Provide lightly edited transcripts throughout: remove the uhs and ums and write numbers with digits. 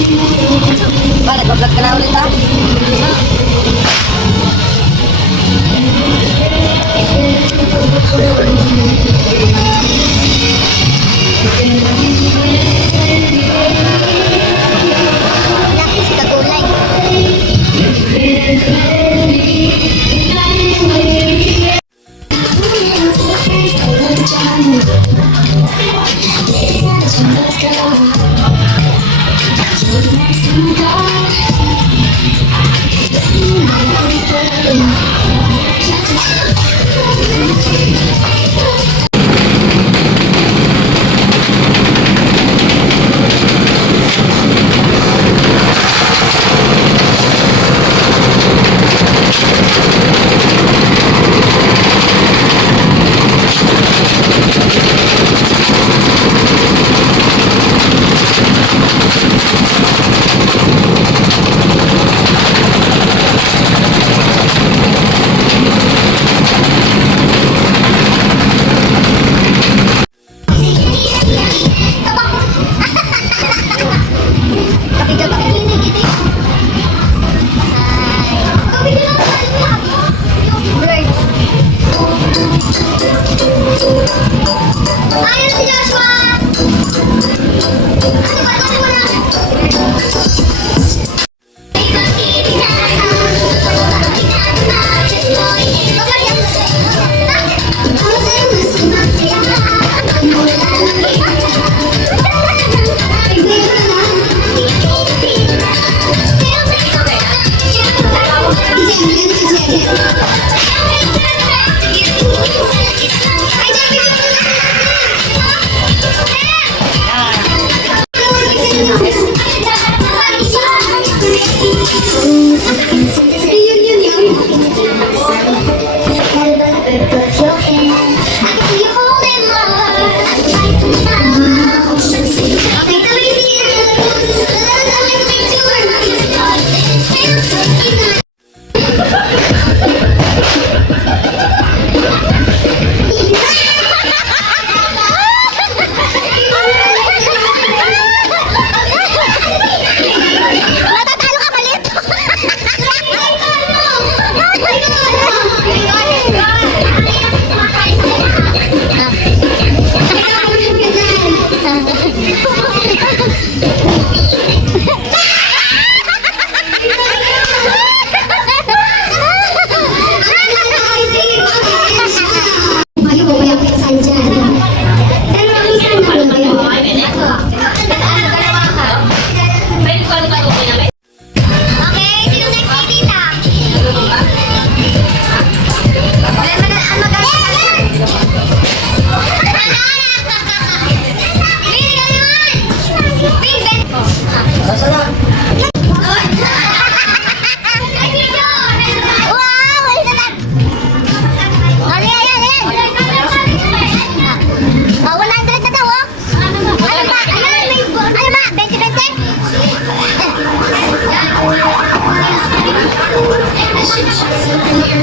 Ba, nagpa-vlog ka na ulit ha?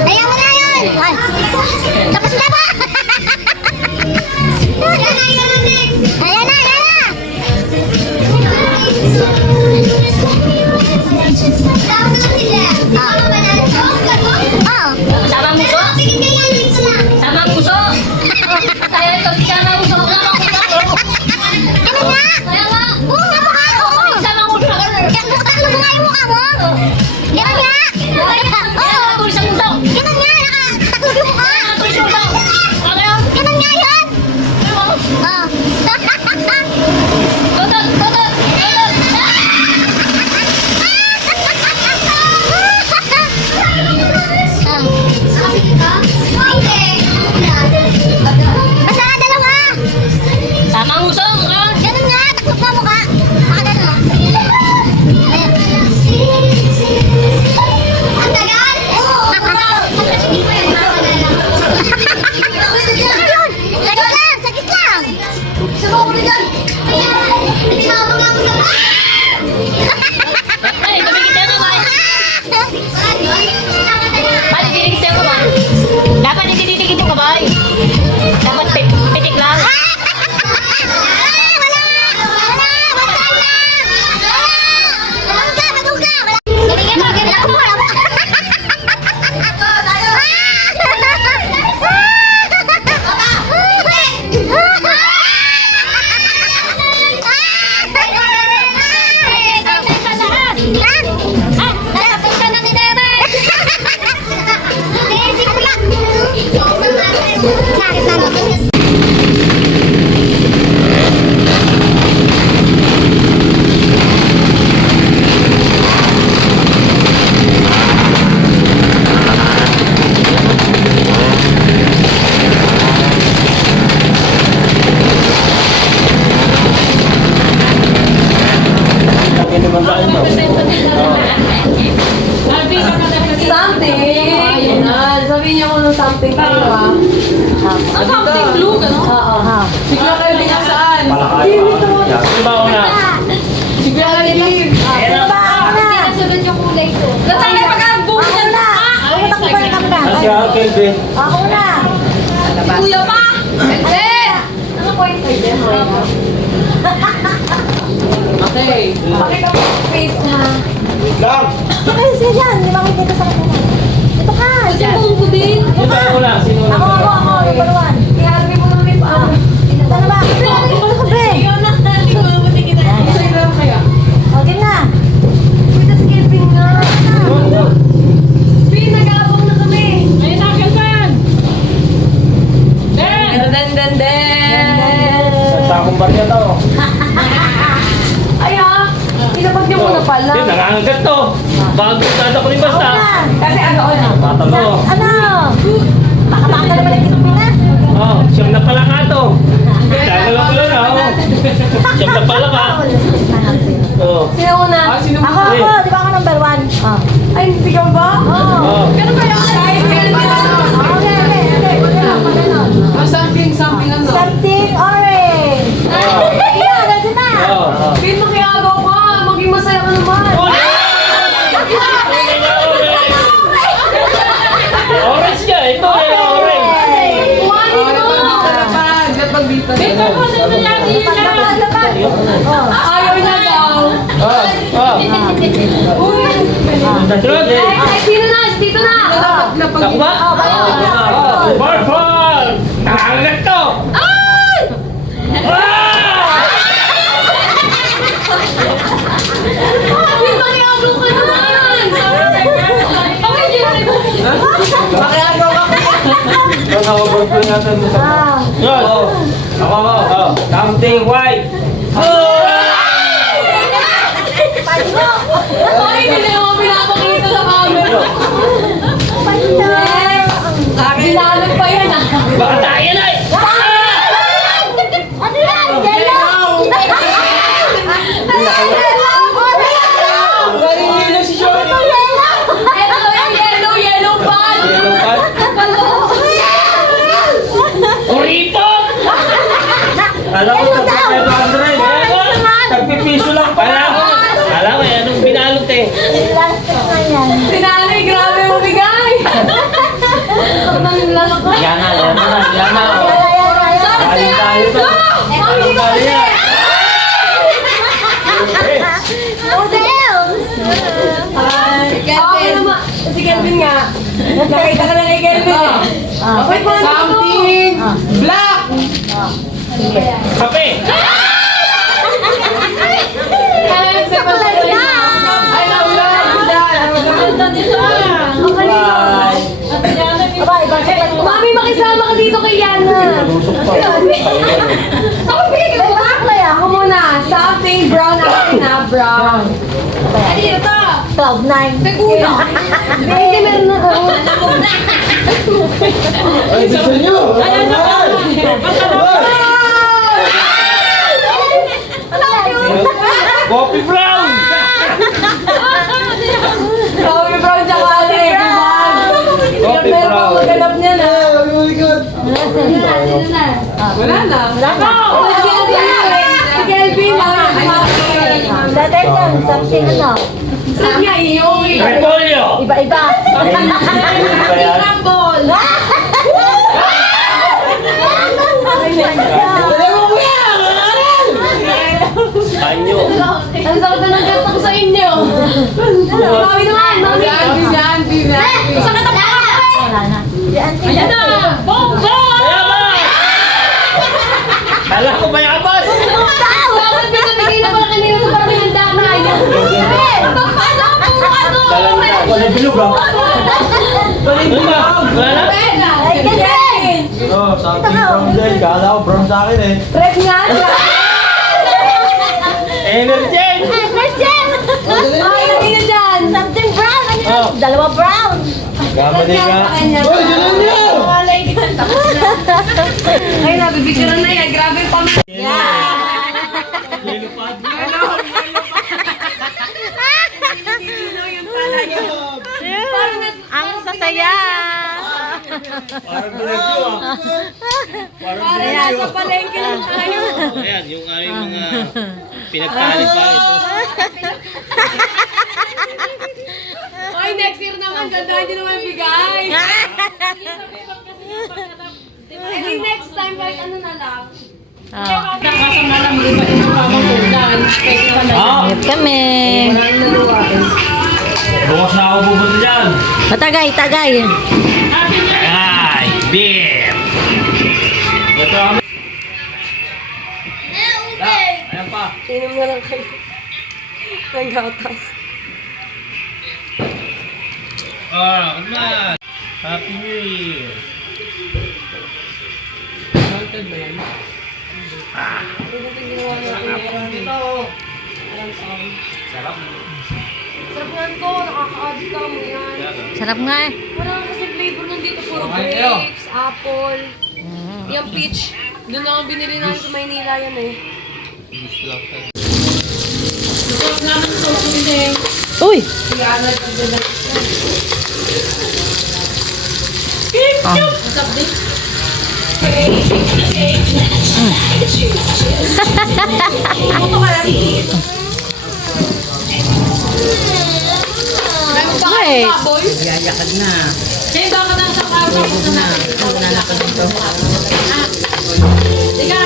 Ayaw mo na yun! Tapos na ba? Ayan na! Sama muso? Sama muso? Kaya ito, di ka na muso. Ano nga? Oo nga mukha ko! Sama muso. Ano mukha yung mukha mo? Yan nga! Oo! Isang muso. Ganun nga! Nakataklob yung mukha! Isang muso. Ganun nga yun! Oo! Tutot, tutot, tutot. Basta nga dalawa! Sama muso. Ganun nga! Taklob na mukha! Makaganon mo. Ang tagal! Oo! Ayun! Sagit lang! Sagit lang! Subukan mo dyan! Tinawag ako sa Ay, tumigit ka naman. Balik, dinikit ka naman. Dapat hindi dinikit yung kamay. Dapat pitik lang. Magandaan mo. Something. Ayan. Sabihin niyo kung something kayo ha. Something blue, gano'n? Oo. Sigla kayo din saan? Palakain. Sino ba una? Sigla kayo din. Sino ba? Ako na. Nasunod yung kulay ko. Gatang na pag-abong na. Pumunta ko ba yung kamera? Kasi ako, Kelvin. Ako na. Kuya pa! Hindi! Ano po yung pwede? Okay. Pakita mo yung face ha. Lang! Sino siya dyan? Hindi makikita sa kamera. Dito ka. Kasi buong ko din. Sino ba una? Sino una? Ako. Number one. Iharap mo naman yung paa. Ano ba? Ano ka, Be? Yun na, hindi ko mabuti kita. Sigla kaya. O, game na. Pwede skipping nga. Pin, nag-aabang na kami. Ayun na, Kelvin! Den. Sa takong barya to. Ay ha. Inapag niyo muna pala. Hindi, nangangagat to. Bago tada ko rin Ako basta. na. Kasi ano. Bata to. Ano? Baka naman ang kitupin na. Oh, siyam na pala nga to. Dahil lang pala na, oh. Siyam na pala ka. Oh. Sino una? Sino Ako. Di ba ako number one? Oh. Ay, hindi ka ba? Oo. Oh. Ganun ba yun? Okay. Something ano? Something orange. Ayan, nandun na. Oh. Pin, makiagaw ka. Maging masaya ka naman. Orange ka, ito eh, orange. Kuhanin mo. Lapag dito. Ikaw mo na nangyari yun na. Ayaw na daw. Sunod eh. Ay, sino na? Dito na. Lapag Ako ba? Oh. Purple! Nangangagat to! Ay! Pin, makiagaw ka naman. Okay, Jerry. Makiagaw ka. Nakabag ko natin mo sa... Ah. Yun! Ako. Something white! Ay, hindi na mo pinapakita sa camera. Bilalag pa yan ah. Baka tayo na eh! Ano yan? Yellow! Galing nila si Shorty. Yellow bag. Yellow card? Uripot! Alam ko, tagpi 500. Tagpipiso lang pala. Alam mo, anong binalot eh. Plastic na yan. Sinanay, grabe mo bigay. Ang lalak ko. Yan na. Galing tayo to. Mami, ko kasi. Models! Okay naman. Si Kelvin nga. Nakita ka na kay Kelvin eh. Wait mo na dito. Something black. Kape! Chocolate na! Ay, nawala. Ang kanino. Aba, ibang chocolate na. Mami, makisama ka dito kay Yana. Lusok pa. Ako, bigay ka ba? Ako muna. Something brown ako na brown. Ano yun ito? Cloud 9. Segundo. Hindi, meron na ako. Ay, gusto nyo. Coffee brown! Coffee brown tsaka Alex. Coffee Meron brown. pang maganap niya na. Wala na. Si Kelvin, Dati yan, something ano. saan niya iyo? Repolyo! Iba-iba. Rumble. Anyo! Ang sakit na ng gata ko sa inyo. Mami naman, mami. Saan ka tapos? Wala na. Si Auntie Ayan na! Bomba! Kaya ba? Kala ko ba yung abas? Bakit pinamigay na pala kanina sa parang handa na? Paano? Puro ano? Dalang na. Walang bilog ah. Wala na? Wala na? Ay, ganyan! Oh, something brown din. Kala ko brown sa akin eh. Red nga. Energy! Ay, Christian! Ay, lagi na dyan. Something brown! Ano yun? Oh. Dalawa brown! Gamali ka. Uy, ganun nyo. Ay, nabibigyan na yan. Grabe pa. Parang binagyo ah. Parang Ayan, binagyo. sa palengke lang tayo. Ayan, yung aming mga pinagpalit pa ito. Ay, next year naman, gandaan nyo naman bigay. I think next time, kahit ano na lang. Ingat kami. Bukas na ako pupunta dyan. Matagay, tagay. Ay, beer! Ito kami. Ayan pa. Inom na lang kayo. Ang gatas. Oh, good man. Happy New Year. Sarap. Sarap ko, nakaka-addict ka mo yan. Sarap nga eh. Wala kasi flavor nandito, puro Okay, kayo. grapes, apple. Yung peach, doon lang ang binili namin sa Maynila yan eh. Uy! Ay! Baboy? Yayakad na. Kaya ka na sa kapwa ko na natin. Wala na ka dito. Teka,